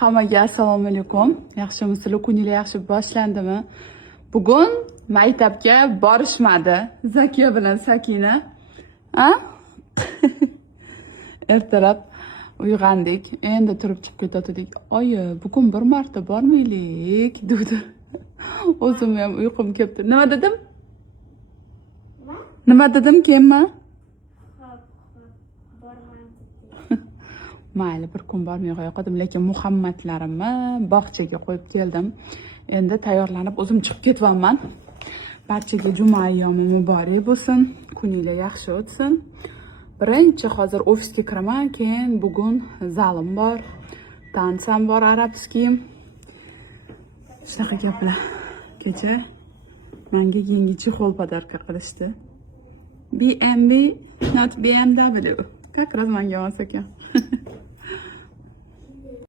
Hammaga assalomu alaykum. Yaxshimisizlar? Kuninglar yaxshi boshlandimi? Bugun maktabga borishmadi. Zakiya bilan Sakina. Ha? Ertalab uyg'ondik. Endi turib chiqib ketdik. Oyi, bugun bir marta bormaylik, dedi. O'zim ham uyqum kelibdi. Nima dedim? Nima dedim, kelma? Mayli, bir kun bormay qo'ydim, lekin Muhammadlarimni bog'chaga qo'yib keldim. Endi tayyorlanib o'zim chiqib ketyapman. Barchaga juma ayyomi muborak bo'lsin. Kuninglar yaxshi o'tsin. Birinchi hozir ofisga kiraman, keyin bugun zalim bor, tansam bor arabskiyim. Shunaqa gaplar. Kecha menga yangi chexol podarka qilishdi. BMW, not BMW. Как раз menga olsa ekan.